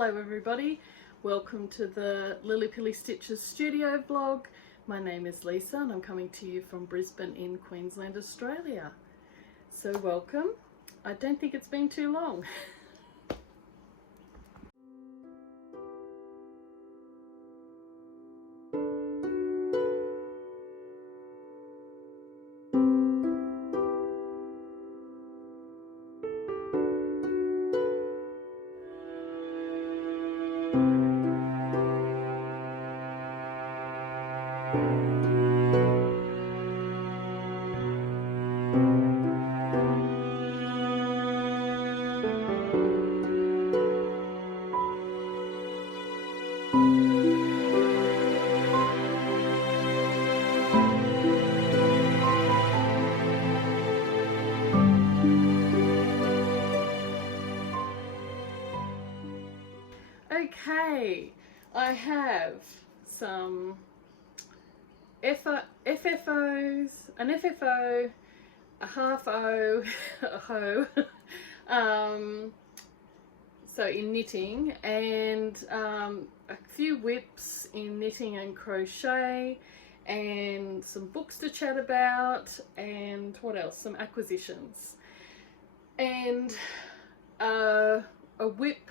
Hello everybody, welcome to the Lily Pilly Stitches studio vlog. My name is Lisa and I'm coming to you from Brisbane in Queensland, Australia. So welcome. I don't think it's been too long. Okay, I have some FFOs, an FFO, a half O, a ho, so in knitting, and a few whips in knitting and crochet, and some books to chat about, and what else, some acquisitions, and a whip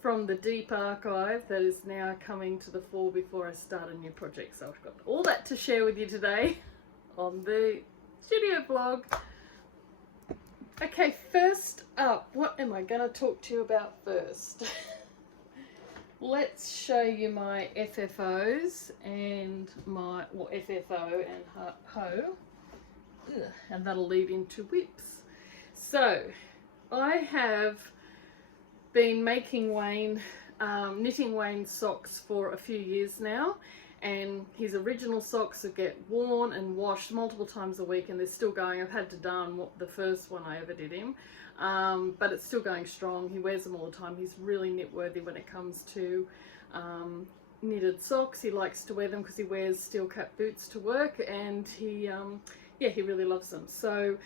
from the deep archive that is now coming to the fore before I start a new project. So I've got all that to share with you today on the studio vlog. Okay, first up, what am I going to talk to you about first? Let's show you my FFOs and my, well, FFO and ho, and that'll lead into whips. So I have been making Wayne, knitting Wayne socks for a few years now, and his original socks get worn and washed multiple times a week and they're still going. I've had to darn the first one I ever did him, but it's still going strong. He wears them all the time. He's really knit worthy when it comes to knitted socks. He likes to wear them because he wears steel cap boots to work, and he really loves them. So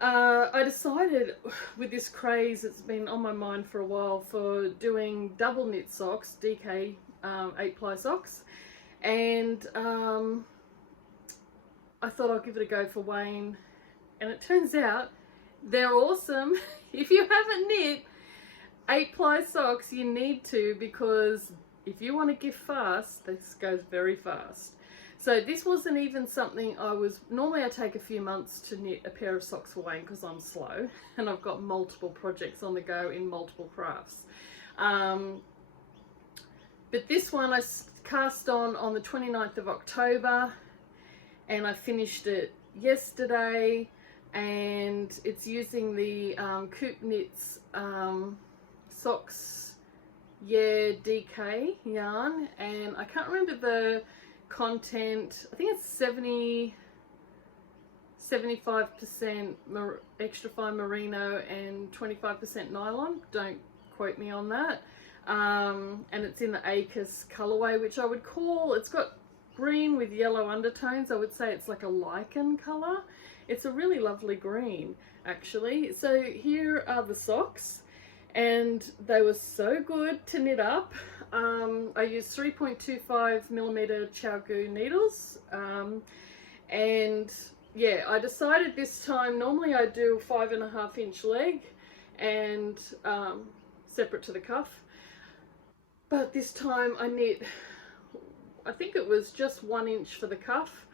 I decided with this craze, it's been on my mind for a while, for doing double knit socks, DK 8-ply socks, and I thought I'll give it a go for Wayne, and it turns out they're awesome. If you haven't knit 8-ply socks, you need to, because if you want to gift fast, this goes very fast. So this wasn't even something normally I take a few months to knit a pair of socks for Wayne because I'm slow and I've got multiple projects on the go in multiple crafts. But this one I cast on the 29th of October and I finished it yesterday, and it's using the Coop Knits Socks DK yarn, and I can't remember the content. I think it's 75% extra fine merino and 25% nylon. Don't quote me on that. And it's in the Acus colorway, which I would call, it's got green with yellow undertones. I would say it's like a lichen color. It's a really lovely green, actually. So here are the socks, and they were so good to knit up. I used 3.25mm Chao-Gu needles, and yeah, I decided this time, normally I do a 5.5 inch leg and separate to the cuff, but this time I knit, I think it was just 1 inch for the cuff,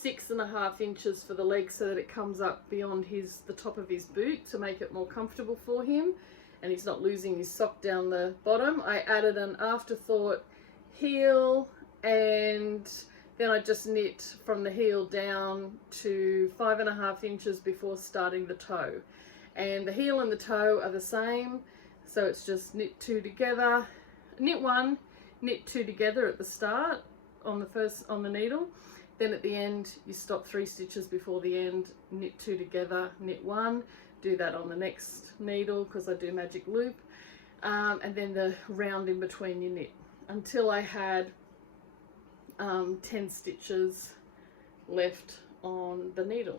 6.5 inches for the leg, so that it comes up beyond the top of his boot to make it more comfortable for him and he's not losing his sock down the bottom. I added an afterthought heel, and then I just knit from the heel down to 5.5 inches before starting the toe. And the heel and the toe are the same, so it's just knit two together, knit one, knit two together at the start on the needle. Then at the end you stop 3 stitches before the end, knit two together, knit one. Do that on the next needle because I do magic loop, and then the round in between you knit until I had 10 stitches left on the needle,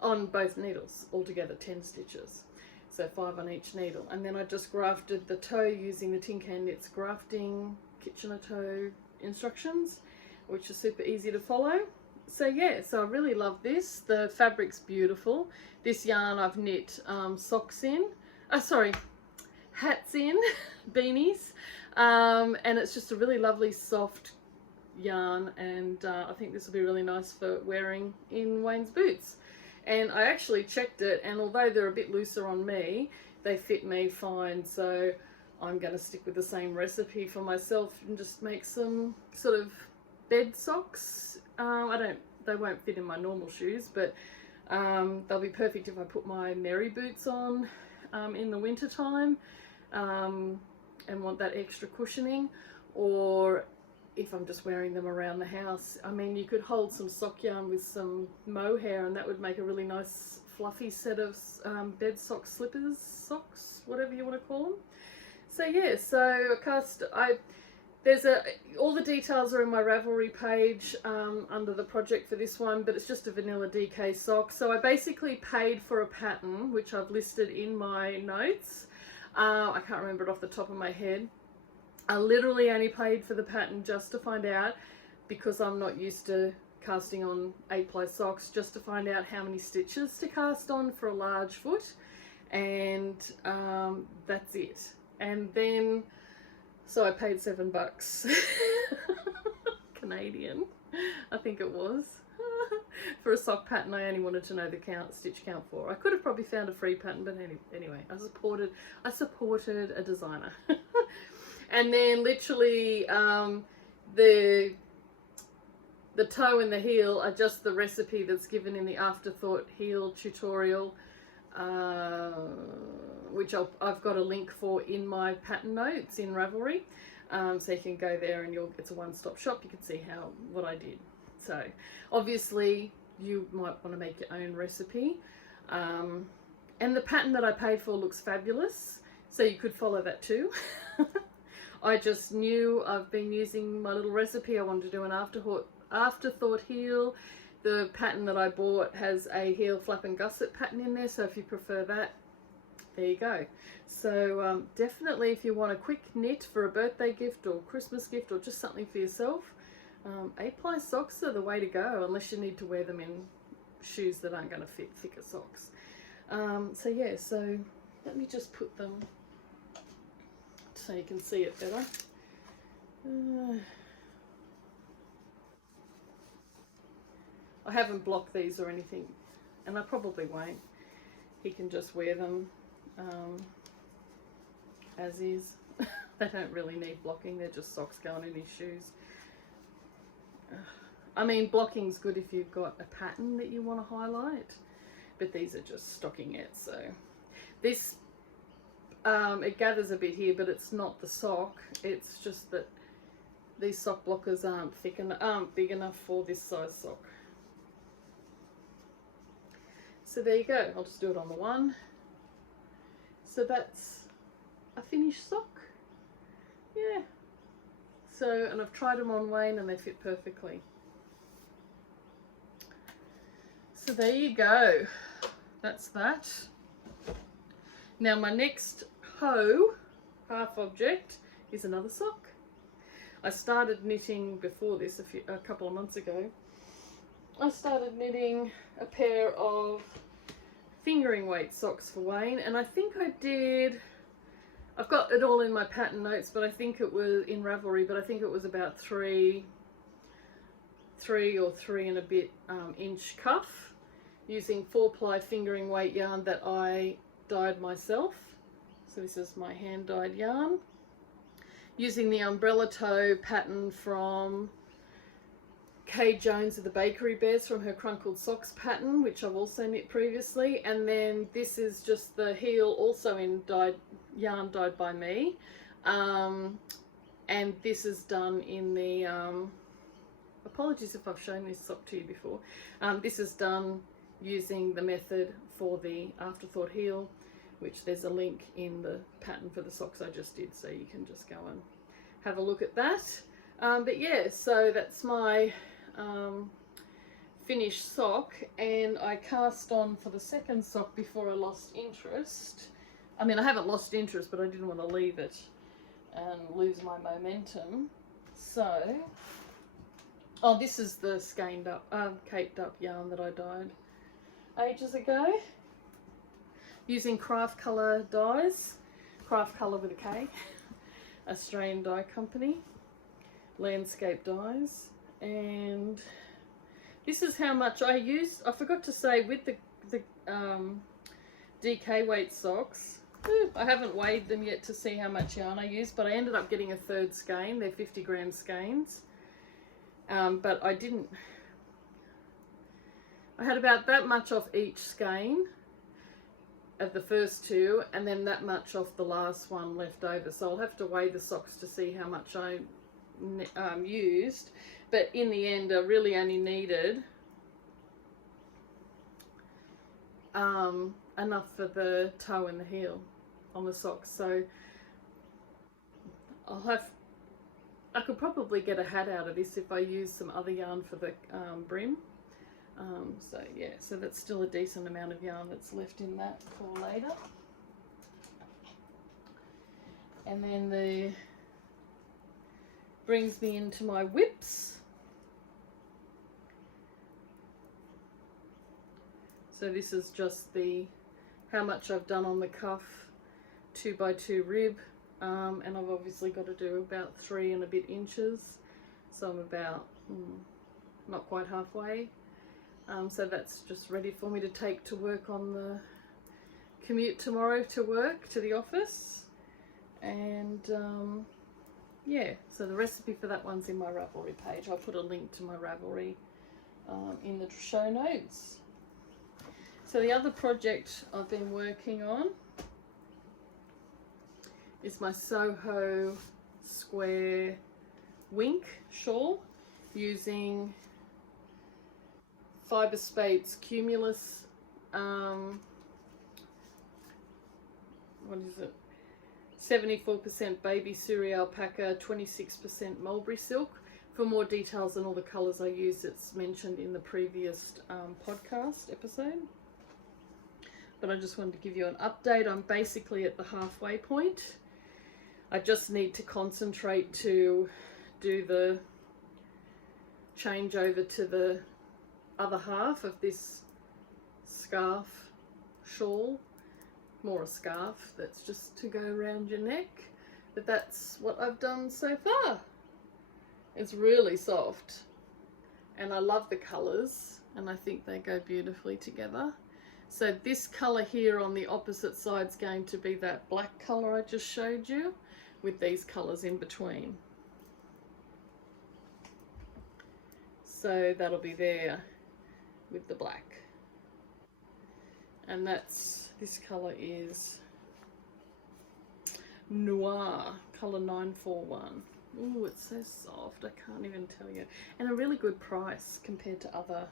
on both needles, altogether 10 stitches. So so 5 on each needle. And then I just grafted the toe using the Tin Can Knits grafting Kitchener toe instructions, which are super easy to follow. So yeah, so I really love this. The fabric's beautiful. This yarn I've knit socks in, hats in, beanies, and it's just a really lovely soft yarn, and I think this will be really nice for wearing in Wayne's boots. And I actually checked it, and although they're a bit looser on me, they fit me fine, so I'm going to stick with the same recipe for myself and just make some sort of bed socks. They won't fit in my normal shoes, but they'll be perfect if I put my Merry boots on in the winter time and want that extra cushioning, or if I'm just wearing them around the house. I mean, you could hold some sock yarn with some mohair and that would make a really nice fluffy set of bed sock slippers, socks, whatever you want to call them. So yeah, so all the details are in my Ravelry page under the project for this one, but it's just a vanilla DK sock. So I basically paid for a pattern, which I've listed in my notes. I can't remember it off the top of my head. I literally only paid for the pattern just to find out, because I'm not used to casting on 8-ply socks, just to find out how many stitches to cast on for a large foot, and that's it. And then, so I paid $7 Canadian, I think it was, for a sock pattern I only wanted to know the stitch count for. I could have probably found a free pattern, but anyway, I supported a designer. And then literally the toe and the heel are just the recipe that's given in the Afterthought heel tutorial, which I've got a link for in my pattern notes in Ravelry. So you can go there and it's a one-stop shop. You can see what I did. So obviously you might want to make your own recipe. And the pattern that I paid for looks fabulous, so you could follow that too. I just knew I've been using my little recipe. I wanted to do an Afterthought heel. The pattern that I bought has a heel flap and gusset pattern in there, so if you prefer that, there you go. So definitely, if you want a quick knit for a birthday gift or Christmas gift or just something for yourself, 8-ply socks are the way to go, unless you need to wear them in shoes that aren't going to fit thicker socks. So yeah, so let me just put them so you can see it better. I haven't blocked these or anything, and I probably won't. He can just wear them as is. They don't really need blocking, they're just socks going in his shoes. I mean, blocking's good if you've got a pattern that you want to highlight, but these are just stockingettes. So this it gathers a bit here, but it's not the sock, it's just that these sock blockers aren't big enough for this size sock. So there you go, I'll just do it on the one. So that's a finished sock. Yeah. So, and I've tried them on Wayne and they fit perfectly. So there you go. That's that. Now my next half object is another sock. I started knitting before this a couple of months ago. I started knitting a pair of fingering weight socks for Wayne, and I think I did, I've got it all in my pattern notes, but I think it was in Ravelry, but I think it was about 3 or 3 and a bit inch cuff, using 4-ply fingering weight yarn that I dyed myself. So this is my hand dyed yarn, using the umbrella toe pattern from Kay Jones of the Bakery Bears, from her Crunkled Socks pattern, which I've also knit previously. And then this is just the heel, also in yarn dyed by me, and this is done in the apologies if I've shown this sock to you before. This is done using the method for the Afterthought heel, which there's a link in the pattern for the socks I just did, so you can just go and have a look at that. But yeah, so that's my finished sock, and I cast on for the second sock before I lost interest. I mean, I haven't lost interest, but I didn't want to leave it and lose my momentum. So, oh, this is the skeined up, caked up yarn that I dyed ages ago using Craft Colour dyes. Craft Colour with a K, Australian dye company, landscape dyes. And this is how much I used. I forgot to say, with the DK weight socks, I haven't weighed them yet to see how much yarn I used, but I ended up getting a third skein. They're 50 gram skeins, but I had about that much off each skein of the first two, and then that much off the last one left over. So I'll have to weigh the socks to see how much I used, but in the end I really only needed enough for the toe and the heel on the socks. So I could probably get a hat out of this if I use some other yarn for the brim. So yeah, so that's still a decent amount of yarn that's left in that for later. And then brings me into my whips. So this is just how much I've done on the cuff, 2x2 rib, and I've obviously got to do about 3 and a bit inches, so I'm about not quite halfway. So that's just ready for me to take to work on the commute tomorrow to work, to the office. And yeah, so the recipe for that one's in my Ravelry page. I'll put a link to my Ravelry in the show notes. So the other project I've been working on is my Soho square wink shawl using Fibre Spade's Cumulus, what is it, 74% baby Suri alpaca, 26% mulberry silk. For more details on all the colours I use, it's mentioned in the previous podcast episode. But I just wanted to give you an update. I'm basically at the halfway point. I just need to concentrate to do the change over to the other half of this scarf shawl. More a scarf that's just to go around your neck. But that's what I've done so far. It's really soft. And I love the colours, and I think they go beautifully together. So this colour here on the opposite side is going to be that black colour I just showed you, with these colours in between. So that'll be there with the black. And this colour is Noir, colour 941. Ooh, it's so soft, I can't even tell you. And a really good price compared to other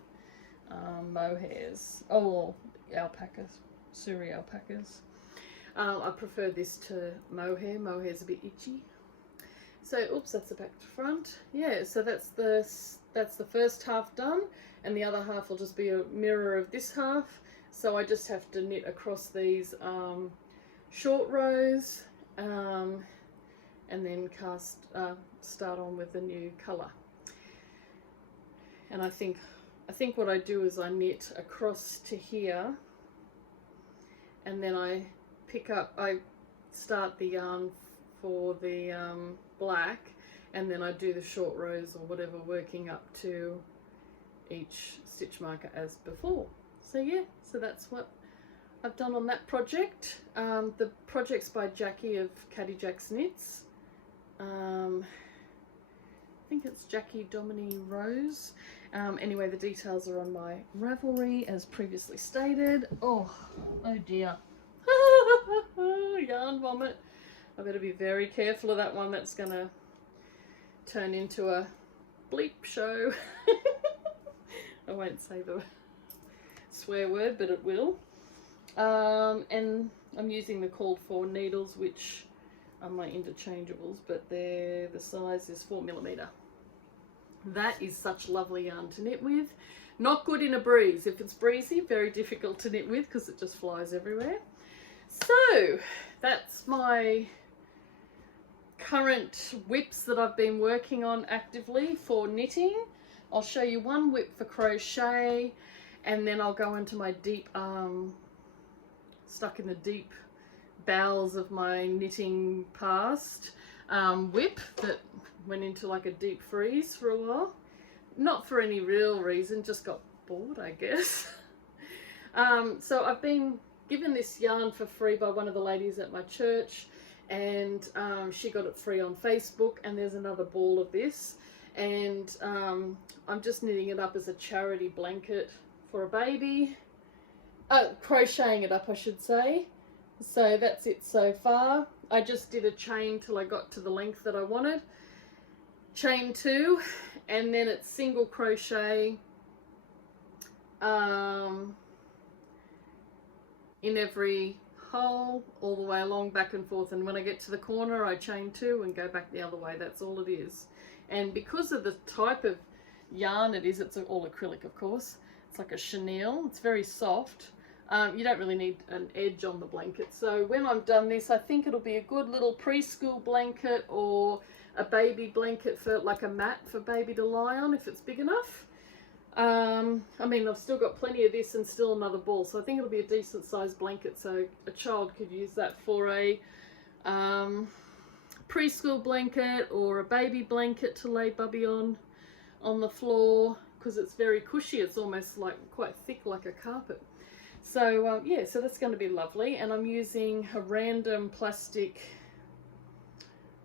mohairs. Oh, alpacas, Suri alpacas. I prefer this to mohair. Mohair's a bit itchy. So, oops, that's the back to front. Yeah, so that's the first half done, and the other half will just be a mirror of this half. So I just have to knit across these short rows, and then start on with the new colour. And I think what I do is I knit across to here, and then I start the yarn for the black, and then I do the short rows or whatever, working up to each stitch marker as before. So yeah, so that's what I've done on that project. The project's by Jackie of Caddy Jack's Knits. I think it's Jackie Domini Rose. Anyway, the details are on my Ravelry as previously stated. Oh dear. Yarn vomit. I better be very careful of that one. That's gonna turn into a bleep show. I won't say the swear word, but it will. And I'm using the called for needles, which are my interchangeables, but the size is 4mm. That is such lovely yarn to knit with. Not good in a breeze. If it's breezy, very difficult to knit with because it just flies everywhere. So that's my current whips that I've been working on actively for knitting. I'll show you one whip for crochet, and then I'll go into my deep, stuck in the deep bowels of my knitting past, whip that went into like a deep freeze for a while. Not for any real reason, just got bored, I guess. So I've been given this yarn for free by one of the ladies at my church, and she got it free on Facebook, and there's another ball of this, and I'm just knitting it up as a charity blanket for a baby, crocheting it up I should say. So that's it so far. I just did a chain till I got to the length that I wanted, chain 2, and then it's single crochet in every hole all the way along, back and forth, and when I get to the corner I chain 2 and go back the other way. That's all it is. And because of the type of yarn it is, it's all acrylic of course, it's like a chenille, it's very soft. You don't really need an edge on the blanket. So when I'm done this, I think it'll be a good little preschool blanket or a baby blanket, for like a mat for baby to lie on if it's big enough. I mean, I've still got plenty of this and still another ball, so I think it'll be a decent sized blanket, so a child could use that for a preschool blanket or a baby blanket to lay Bubby on the floor, because it's very cushy. It's almost like quite thick, like a carpet. So yeah, so that's going to be lovely. And I'm using a random plastic,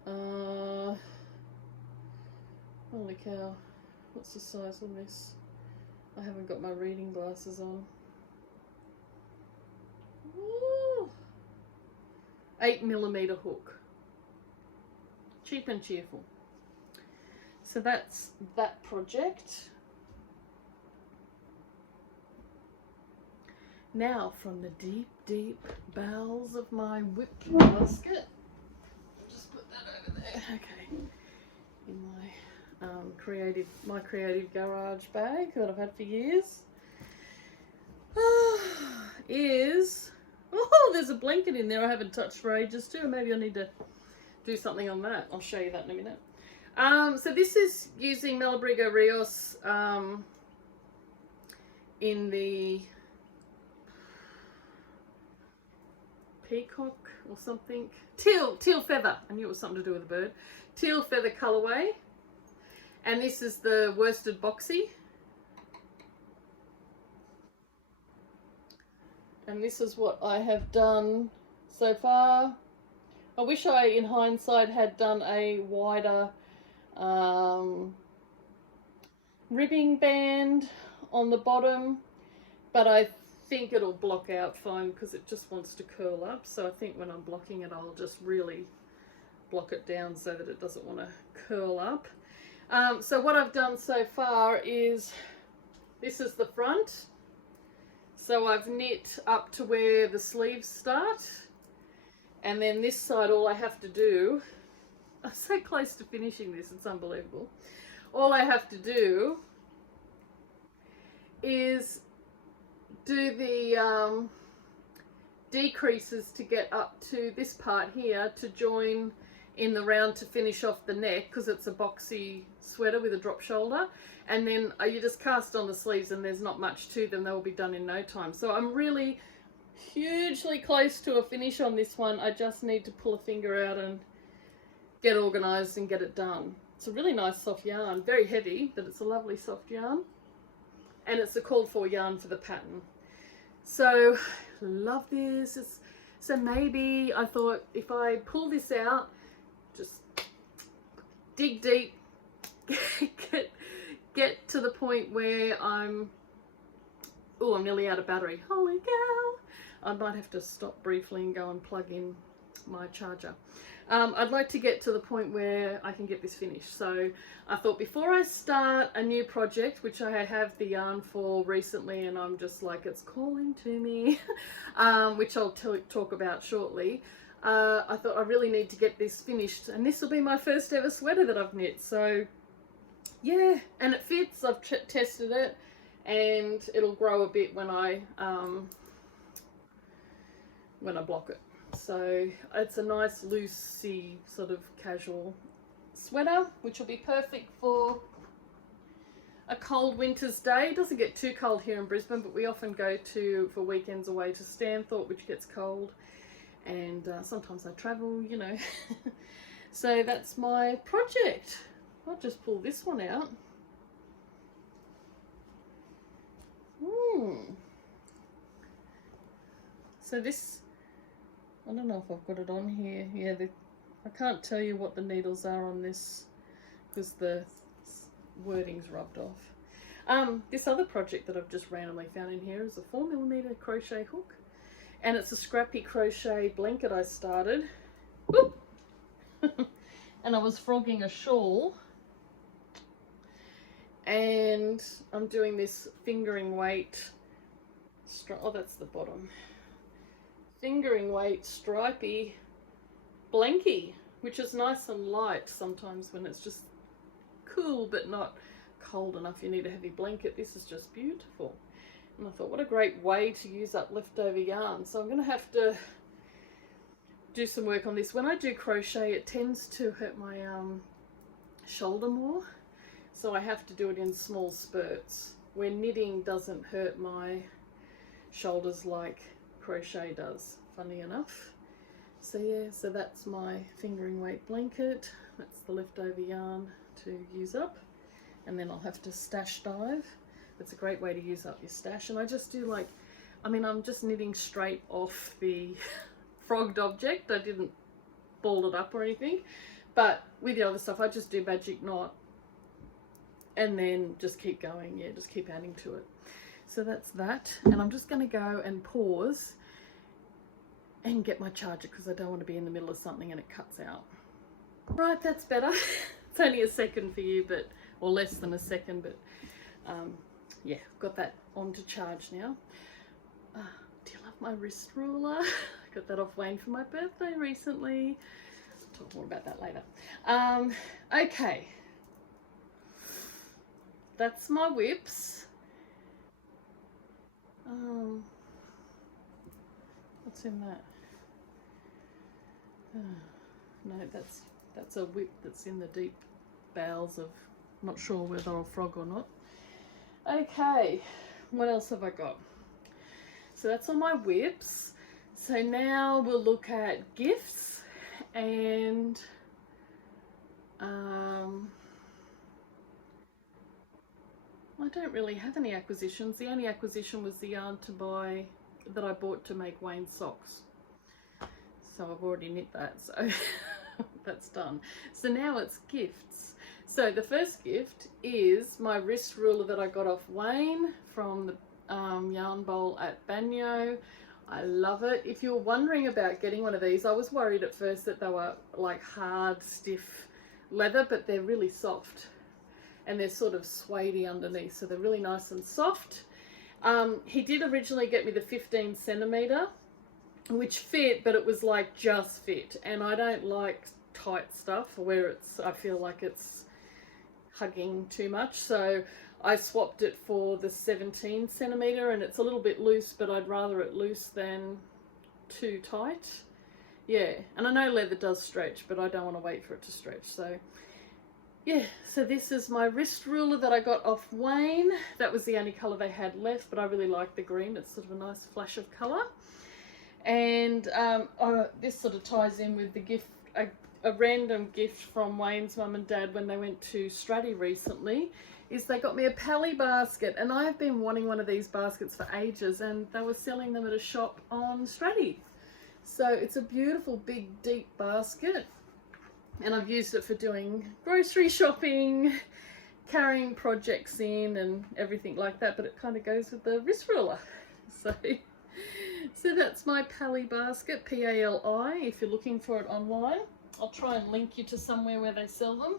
holy cow, what's the size on this? I haven't got my reading glasses on. Ooh. 8mm hook. Cheap and cheerful. So that's that project. Now from the deep, deep bowels of my whip basket, I'll just put that over there, okay, in my creative garage bag that I've had for years, is, oh, there's a blanket in there I haven't touched for ages too. Maybe I need to do something on that. I'll show you that in a minute. So this is using Malabrigo Rios in the peacock or something, teal feather, I knew it was something to do with a bird, teal feather colorway, and this is the worsted boxy, and this is what I have done so far. I wish I in hindsight had done a wider ribbing band on the bottom, but I think it'll block out fine because it just wants to curl up. So I think when I'm blocking it, I'll just really block it down so that it doesn't want to curl up. So what I've done so far is, this is the front. So I've knit up to where the sleeves start, and then this side, all I have to do, I'm so close to finishing this, it's unbelievable. All I have to do is do the decreases to get up to this part here to join in the round to finish off the neck, because it's a boxy sweater with a drop shoulder, and then you just cast on the sleeves and there's not much to them. They will be done in no time. So I'm really hugely close to a finish on this one. I just need to pull a finger out and get organized and get it done. It's a really nice soft yarn, very heavy, but it's a lovely soft yarn, and it's a called for yarn for the pattern. So love this. So maybe I thought if I pull this out, just dig deep, get to the point where I'm nearly out of battery. Holy cow! I might have to stop briefly and go and plug in my charger. I'd like to get to the point where I can get this finished. So I thought before I start a new project, which I have the yarn for recently, and I'm just like, it's calling to me, which I'll talk about shortly. I thought I really need to get this finished, and this will be my first ever sweater that I've knit. So yeah, and it fits. I've tested it, and it'll grow a bit when I when I block it. So it's a nice loosey sort of casual sweater, which will be perfect for a cold winter's day. It doesn't get too cold here in Brisbane, but we often go for weekends away to Stanthorpe, which gets cold, and sometimes I travel, you know. So that's my project. I'll just pull this one out. So this, I don't know if I've got it on here. Yeah, I can't tell you what the needles are on this because the wording's rubbed off. This other project that I've just randomly found in here is a 4mm crochet hook, and it's a scrappy crochet blanket I started. And I was frogging a shawl, and I'm doing this fingering weight, oh that's the bottom, fingering weight stripy blankie, which is nice and light sometimes when it's just cool but not cold enough you need a heavy blanket. This is just beautiful, and I thought what a great way to use up leftover yarn. So I'm going to have to do some work on this. When I do crochet, it tends to hurt my shoulder more, so I have to do it in small spurts, where knitting doesn't hurt my shoulders like crochet does, funny enough. So yeah, so that's my fingering weight blanket. That's the leftover yarn to use up, and then I'll have to stash dive. It's a great way to use up your stash, and I just do like, I mean, I'm just knitting straight off the frogged object. I didn't ball it up or anything, but with the other stuff I just do magic knot and then just keep going. Yeah, just keep adding to it. So that's that, and I'm just going to go and pause and get my charger because I don't want to be in the middle of something and it cuts out. Right, that's better. It's only a second for you, but, or less than a second, but yeah, got that on to charge now. Do you love my wrist ruler? I got that off Wayne for my birthday recently. I'll talk more about that later. Okay, that's my whips. What's in that? No, that's a whip that's in the deep bowels of, not sure whether I'll frog or not. Okay, what else have I got? So that's all my whips. So now we'll look at gifts, and I don't really have any acquisitions. The only acquisition was the yarn that I bought to make Wayne's socks. So I've already knit that, so that's done. So now it's gifts. So the first gift is my wrist ruler that I got off Wayne from the yarn bowl at Banyo. I love it. If you're wondering about getting one of these, I was worried at first that they were like hard, stiff leather, but they're really soft. And they're sort of suede-y underneath, so they're really nice and soft. He did originally get me the 15cm, which fit, but it was like just fit, and I don't like tight stuff where I feel like it's hugging too much, so I swapped it for the 17cm, and it's a little bit loose, but I'd rather it loose than too tight. Yeah, and I know leather does stretch, but I don't want to wait for it to stretch, so yeah, so this is my wrist ruler that I got off Wayne. That was the only colour they had left, but I really like the green. It's sort of a nice flash of colour. And this sort of ties in with the gift, a random gift from Wayne's mum and dad when they went to Stratty recently, is they got me a Pali basket, and I have been wanting one of these baskets for ages, and they were selling them at a shop on Stratty. So it's a beautiful big deep basket, and I've used it for doing grocery shopping, carrying projects in and everything like that, but it kind of goes with the wrist ruler. So that's my Pali basket, P-A-L-I, if you're looking for it online. I'll try and link you to somewhere where they sell them.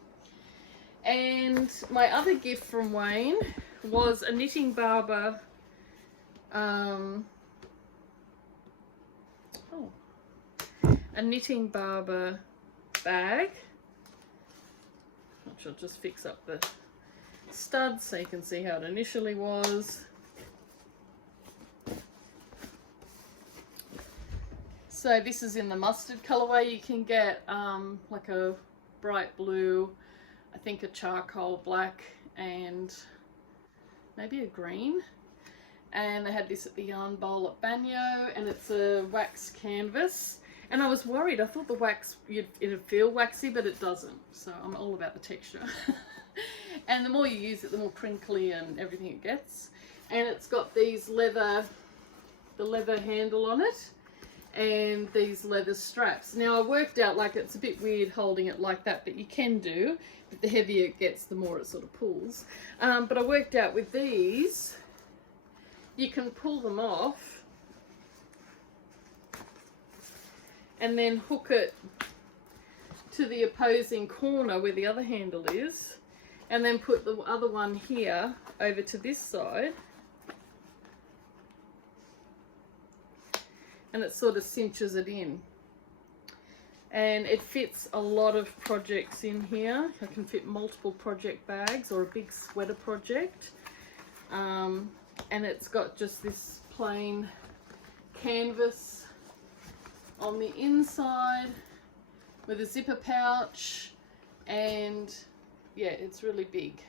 And my other gift from Wayne was a Knitting Barber, a Knitting Barber bag, which I'll just fix up the studs so you can see how it initially was. So this is in the mustard colorway. You can get like a bright blue, I think a charcoal black, and maybe a green. And they had this at the Yarn Bowl at Banyo, and it's a wax canvas. And I was worried, I thought the wax, it'd feel waxy, but it doesn't. So I'm all about the texture. And the more you use it, the more crinkly and everything it gets. And it's got these the leather handle on it, and these leather straps. Now I worked out, like, it's a bit weird holding it like that, but you can do. But the heavier it gets, the more it sort of pulls. But I worked out with these, you can pull them off and then hook it to the opposing corner where the other handle is, and then put the other one here over to this side, and it sort of cinches it in. And it fits a lot of projects in here. I can fit multiple project bags or a big sweater project. And it's got just this plain canvas on the inside with a zipper pouch, and yeah, it's really big.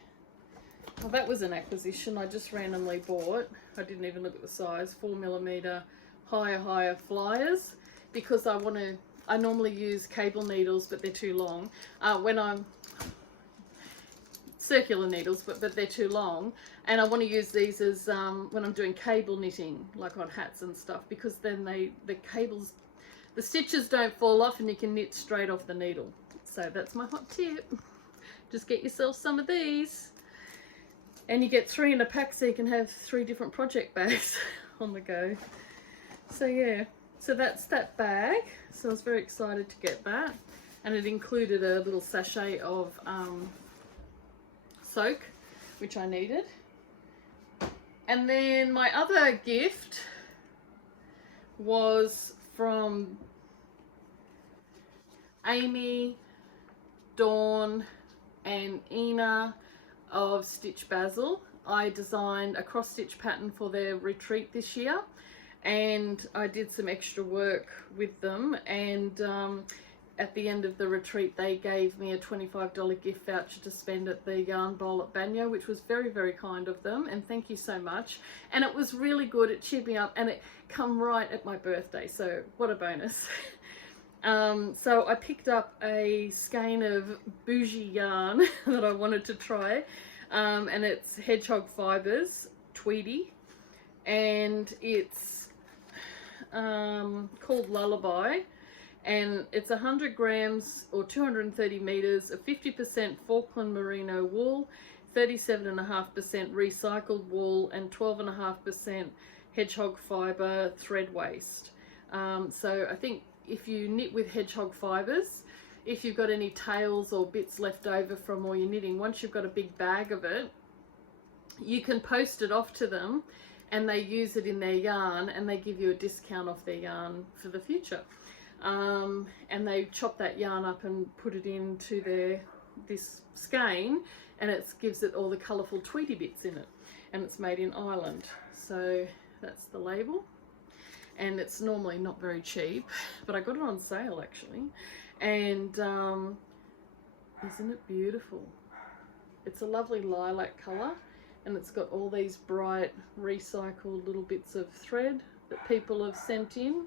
Well, that was an acquisition I just randomly bought. I didn't even look at the size. 4mm higher flyers, because I normally use cable needles, but they're too long. When I'm circular needles, but they're too long, and I want to use these as when I'm doing cable knitting, like on hats and stuff, because then the stitches don't fall off and you can knit straight off the needle. So that's my hot tip. Just get yourself some of these, and you get 3 in a pack, so you can have 3 different project bags on the go. So yeah, so that's that bag. So I was very excited to get that, and it included a little sachet of soak, which I needed. And then my other gift was from Amy, Dawn and Ina of Stitch Basil. I designed a cross stitch pattern for their retreat this year, and I did some extra work with them, and at the end of the retreat they gave me a $25 gift voucher to spend at the Yarn Bowl at Banyo, which was very, very kind of them, and thank you so much. And it was really good, it cheered me up, and it come right at my birthday, so what a bonus. So I picked up a skein of bougie yarn that I wanted to try, and it's hedgehog fibres, Tweedy, and it's called Lullaby, and it's 100 grams or 230 meters of 50% Falkland merino wool, 37.5% recycled wool, and 12.5% hedgehog fiber thread waste. So I think if you knit with hedgehog fibers, if you've got any tails or bits left over from all your knitting, once you've got a big bag of it, you can post it off to them, and they use it in their yarn, and they give you a discount off their yarn for the future. And they chop that yarn up and put it into this skein, and it gives it all the colourful Tweety bits in it, and it's made in Ireland. So that's the label, and it's normally not very cheap, but I got it on sale actually. And isn't it beautiful? It's a lovely lilac colour, and it's got all these bright recycled little bits of thread that people have sent in.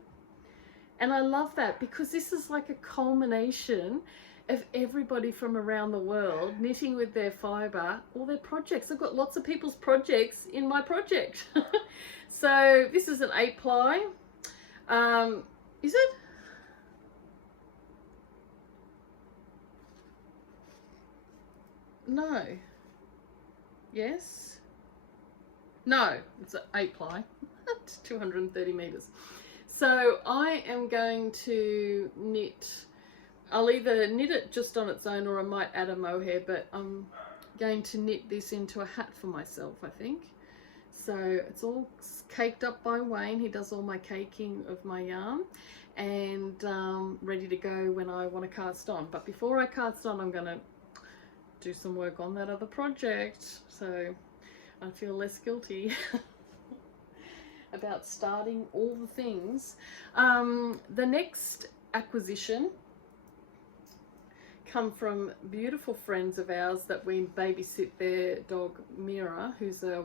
And I love that, because this is like a culmination of everybody from around the world knitting with their fibre, all their projects. I've got lots of people's projects in my project. So this is an 8-ply. Is it? No. Yes? No, it's an 8-ply. 230 meters. So I am going to knit, I'll either knit it just on its own, or I might add a mohair, but I'm going to knit this into a hat for myself, I think. So it's all caked up by Wayne. He does all my caking of my yarn, and ready to go when I want to cast on. But before I cast on, I'm going to do some work on that other project, so I feel less guilty. about starting all the things. The next acquisition come from beautiful friends of ours that we babysit their dog Mira, who's a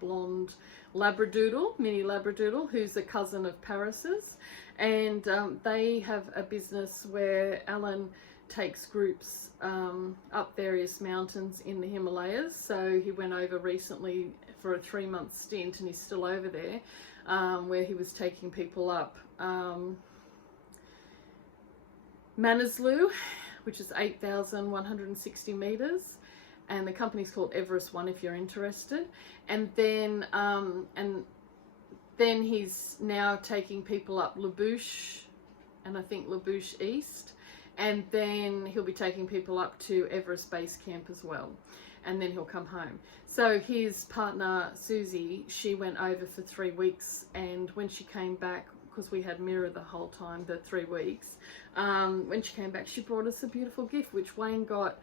blonde labradoodle, mini labradoodle, who's a cousin of Paris's, and they have a business where Alan takes groups up various mountains in the Himalayas. So he went over recently for a 3-month stint, and he's still over there, where he was taking people up Manaslu, which is 8,160 meters, and the company's called Everest One if you're interested. And then he's now taking people up Labouche, and I think Labouche East, and then he'll be taking people up to Everest Base Camp as well, and then he'll come home. So his partner Susie, she went over for 3 weeks, and when she came back, because we had Mira the whole time, the 3 weeks, when she came back, she brought us a beautiful gift, which Wayne got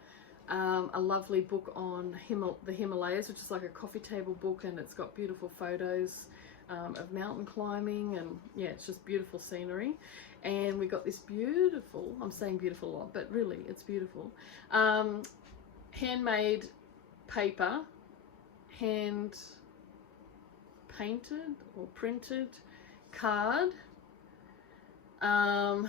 a lovely book on the Himalayas, which is like a coffee table book, and it's got beautiful photos of mountain climbing, and yeah, it's just beautiful scenery. And we got this beautiful, I'm saying beautiful a lot, but really it's beautiful, handmade paper, hand painted or printed card, and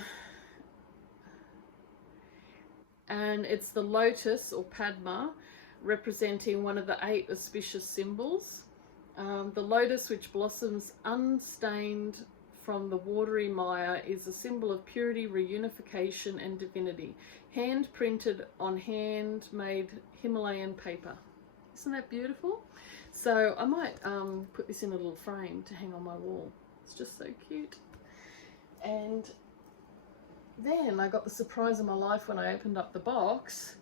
it's the lotus or Padma, representing one of the 8 auspicious symbols. The lotus, which blossoms unstained from the watery mire, is a symbol of purity, reunification and divinity, hand printed on handmade Himalayan paper. Isn't that beautiful? So I might put this in a little frame to hang on my wall. It's just so cute. And then I got the surprise of my life when I opened up the box.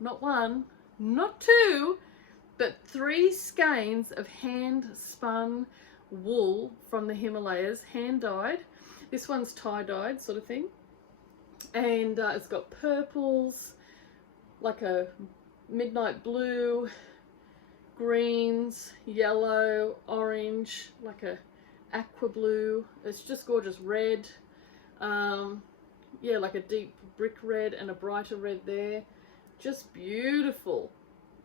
Not 1, not 2, but 3 skeins of hand spun wool from the Himalayas, hand dyed. This one's tie dyed sort of thing, and it's got purples, like a midnight blue, greens, yellow, orange, like a aqua blue. It's just gorgeous. Red, yeah, like a deep brick red and a brighter red there. Just beautiful.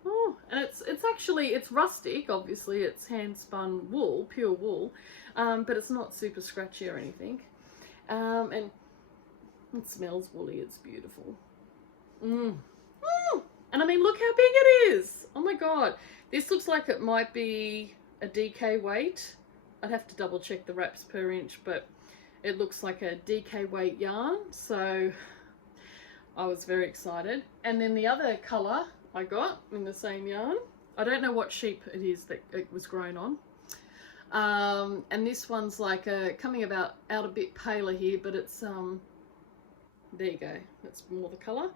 Oh, and it's actually, it's rustic, obviously it's hand spun wool, pure wool, but it's not super scratchy or anything, and it smells woolly. It's beautiful. And I mean, look how big it is. Oh my god, this looks like it might be a DK weight. I'd have to double check the wraps per inch, but it looks like a DK weight yarn, so I was very excited. And then the other colour I got in the same yarn, I don't know what sheep it is that it was grown on, and this one's like coming out a bit paler here, but it's there you go, that's more the colour.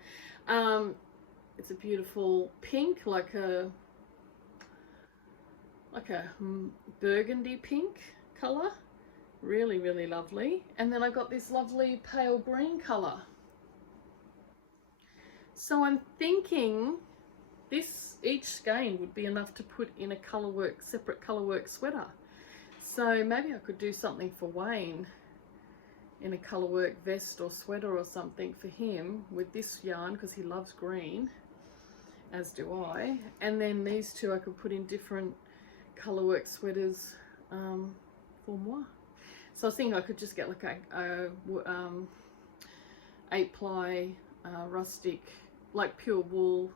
It's a beautiful pink, like a burgundy pink colour, really, really lovely. And then I got this lovely pale green colour. So I'm thinking each skein would be enough to put in a separate colourwork sweater. So maybe I could do something for Wayne in a colourwork vest or sweater or something for him with this yarn, because he loves green, as do I. And then these two I could put in different colourwork sweaters for moi. So I was thinking I could just get like a 8-ply rustic, like pure wool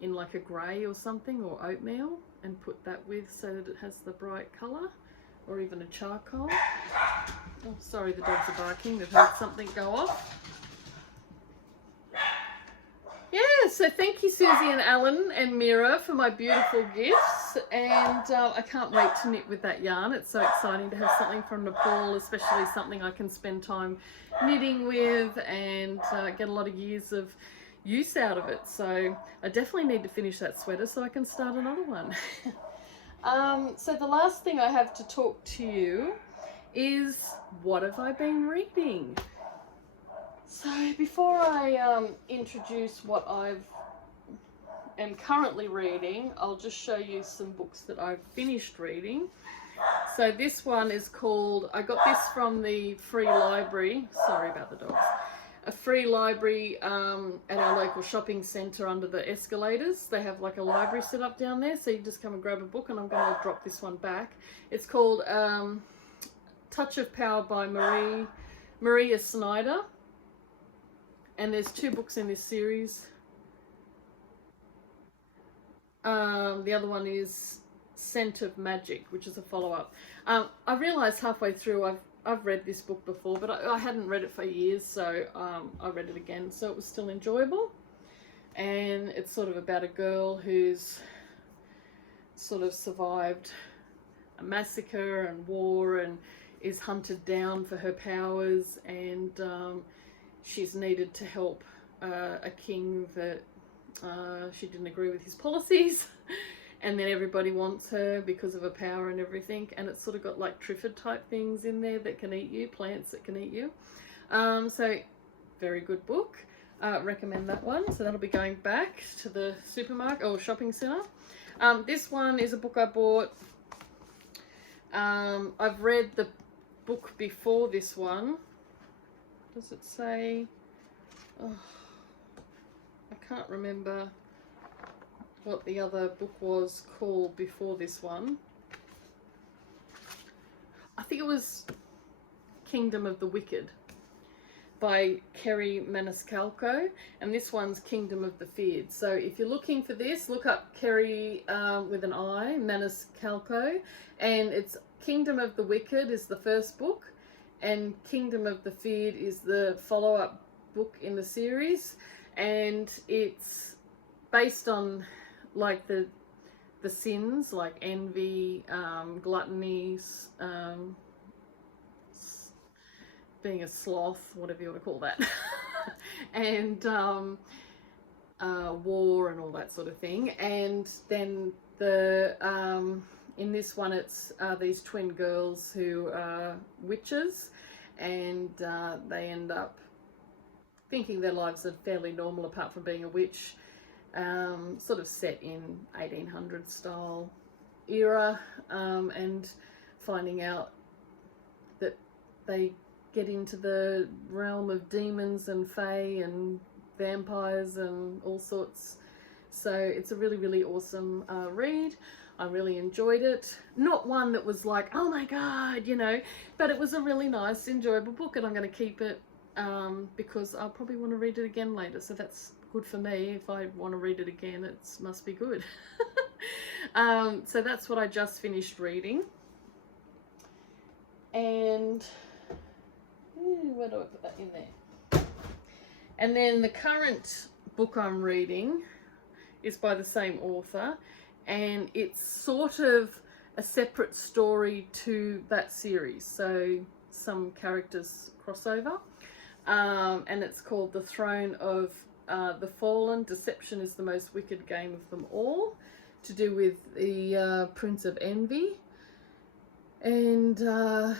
in like a grey or something, or oatmeal, and put that with, so that it has the bright colour, or even a charcoal. Oh, sorry, the dogs are barking. They've heard something go off. Yeah, so thank you Susie and Alan and Mira for my beautiful gifts, and I can't wait to knit with that yarn. It's so exciting to have something from Nepal, especially something I can spend time knitting with and get a lot of years of use out of it. So I definitely need to finish that sweater so I can start another one. So the last thing I have to talk to you is, what have I been reading? So before I introduce what I am currently reading, I'll just show you some books that I've finished reading. So this one is called, I got this from the free library, sorry about the dogs, a free library at our local shopping centre under the escalators. They have like a library set up down there, so you just come and grab a book, and I'm going to drop this one back. It's called Touch of Power by Maria Snyder, and there's 2 books in this series. The other one is Scent of Magic, which is a follow-up. I realised halfway through I've read this book before, but I hadn't read it for years, so I read it again, so it was still enjoyable. And it's sort of about a girl who's sort of survived a massacre and war and is hunted down for her powers, and she's needed to help a king that she didn't agree with his policies. And then everybody wants her because of her power and everything. And it's sort of got like Triffid type things in there that can eat you, plants that can eat you. So very good book. Recommend that one. So that'll be going back to the supermarket or shopping centre. This one is a book I bought. I've read the book before this one. Does it say? Oh, I can't remember what the other book was called before this one. I think it was Kingdom of the Wicked by Kerri Maniscalco, and this one's Kingdom of the Feared. So if you're looking for this, look up Kerri with an I, Maniscalco, and it's Kingdom of the Wicked is the first book, and Kingdom of the Feared is the follow-up book in the series, and it's based on like the sins like envy, gluttony, being a sloth, whatever you want to call that, and war and all that sort of thing. And then the in this one it's these twin girls who are witches, and they end up thinking their lives are fairly normal apart from being a witch. Sort of set in 1800 style era, and finding out that they get into the realm of demons and fae and vampires and all sorts. So it's a really, really awesome read. I really enjoyed it. Not one that was like, oh my god, you know, but it was a really nice, enjoyable book, and I'm going to keep it because I'll probably want to read it again later, so that's good for me. If I want to read it again, it must be good. So that's what I just finished reading. And where do I put that in there? And then the current book I'm reading is by the same author, and it's sort of a separate story to that series, so some characters crossover, and it's called The Throne of the Fallen. Deception is the most wicked game of them all, to do with the Prince of Envy, and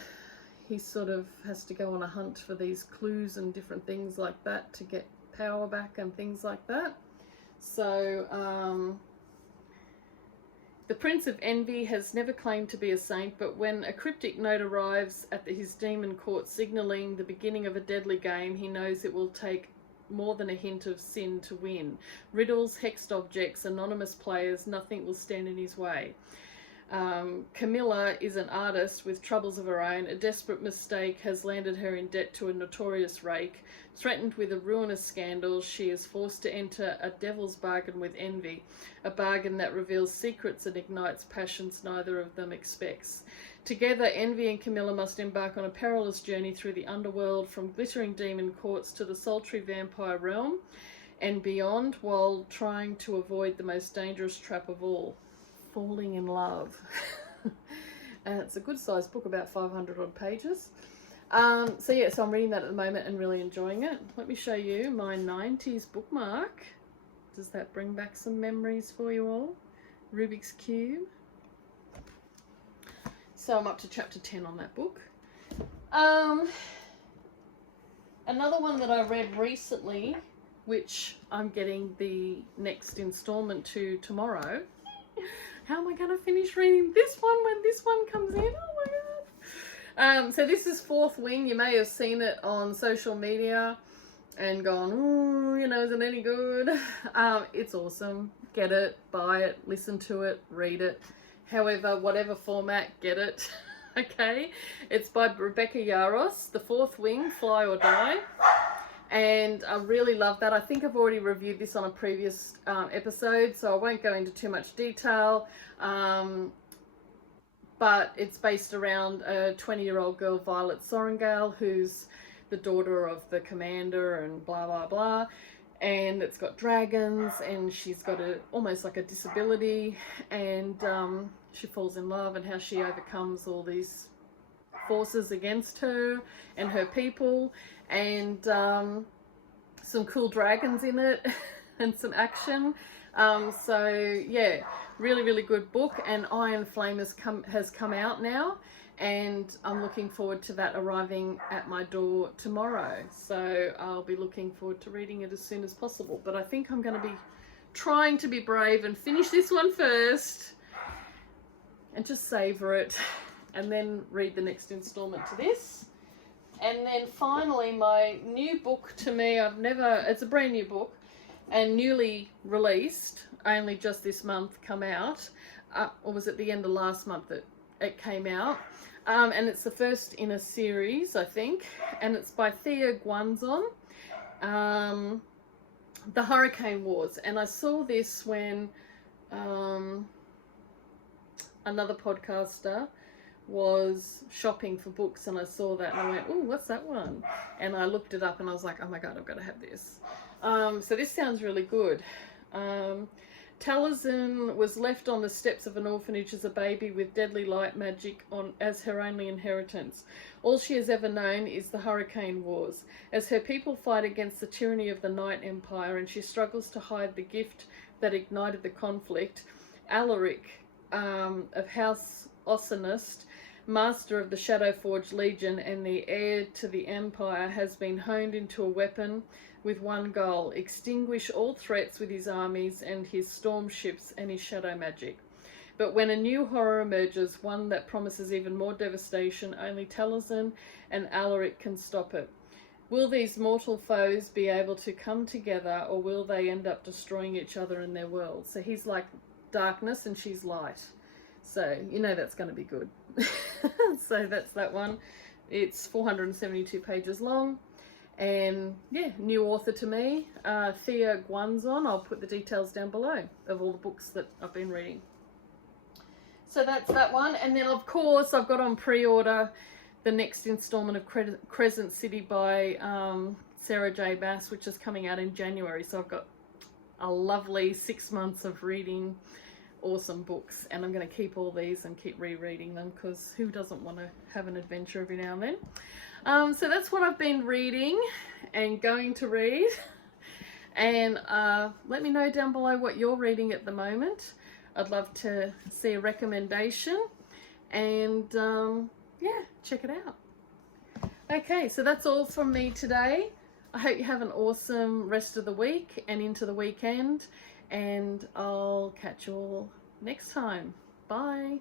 he sort of has to go on a hunt for these clues and different things like that to get power back and things like that. So the Prince of Envy has never claimed to be a saint, but when a cryptic note arrives at his demon court signalling the beginning of a deadly game, he knows it will take more than a hint of sin to win. Riddles, hexed objects, anonymous players, nothing will stand in his way. Camilla is an artist with troubles of her own. A desperate mistake has landed her in debt to a notorious rake. Threatened with a ruinous scandal, she is forced to enter a devil's bargain with Envy, a bargain that reveals secrets and ignites passions neither of them expects. Together, Envy and Camilla must embark on a perilous journey through the underworld, from glittering demon courts to the sultry vampire realm and beyond, while trying to avoid the most dangerous trap of all: falling in love. It's a good sized book, about 500 odd pages. So yeah, so I'm reading that at the moment and really enjoying it. Let me show you my 90s bookmark. Does that bring back some memories for you all? Rubik's Cube. So I'm up to chapter 10 on that book. Another one that I read recently, which I'm getting the next installment to tomorrow, how am I going to finish reading this one when this one comes in? Oh my god. So this is Fourth Wing. You may have seen it on social media and gone, oh, you know, isn't any good? It's awesome. Get it, buy it, listen to it, read it. However, whatever format, get it. Okay. It's by Rebecca Yarros, The Fourth Wing, Fly or Die. And I really love that. I think I've already reviewed this on a previous episode, so I won't go into too much detail. But it's based around a 20-year-old girl, Violet Sorrengail, who's the daughter of the commander and blah, blah, blah. And it's got dragons, and she's got almost like a disability, and she falls in love, and how she overcomes all these forces against her and her people, and some cool dragons in it and some action. So yeah, really, really good book. And Iron Flame has come out now, and I'm looking forward to that arriving at my door tomorrow. So I'll be looking forward to reading it as soon as possible. But I think I'm going to be trying to be brave and finish this one first and just savor it, and then read the next installment to this. And then finally, my new book to me, it's a brand new book and newly released, only just this month come out, or was it the end of last month that it came out? And it's the first in a series, I think, and it's by Thea Guanzon, The Hurricane Wars. And I saw this when another podcaster was shopping for books, and I saw that and I went, oh, what's that one? And I looked it up and I was like, oh my god, I've got to have this. So this sounds really good. Taliesin was left on the steps of an orphanage as a baby with deadly light magic as her only inheritance. All she has ever known is the Hurricane Wars, as her people fight against the tyranny of the Night Empire, and she struggles to hide the gift that ignited the conflict. Alaric of House Ossinist, master of the Shadowforge Legion and the heir to the Empire, has been honed into a weapon with one goal: extinguish all threats with his armies and his storm ships and his shadow magic. But when a new horror emerges, one that promises even more devastation, only Taliesin and Alaric can stop it. Will these mortal foes be able to come together, or will they end up destroying each other in their world? So he's like darkness and she's light. So, you know that's going to be good. So that's that one. It's 472 pages long. And yeah, new author to me, Thea Guanzon. I'll put the details down below of all the books that I've been reading. So that's that one. And then, of course, I've got on pre-order the next installment of Crescent City by Sarah J Maas, which is coming out in January. So I've got a lovely 6 months of reading awesome books, and I'm going to keep all these and keep rereading them, because who doesn't want to have an adventure every now and then. So that's what I've been reading and going to read. And let me know down below what you're reading at the moment. I'd love to see a recommendation, and yeah, check it out. Okay, so that's all from me today. I hope you have an awesome rest of the week and into the weekend, and I'll catch you all next time. Bye.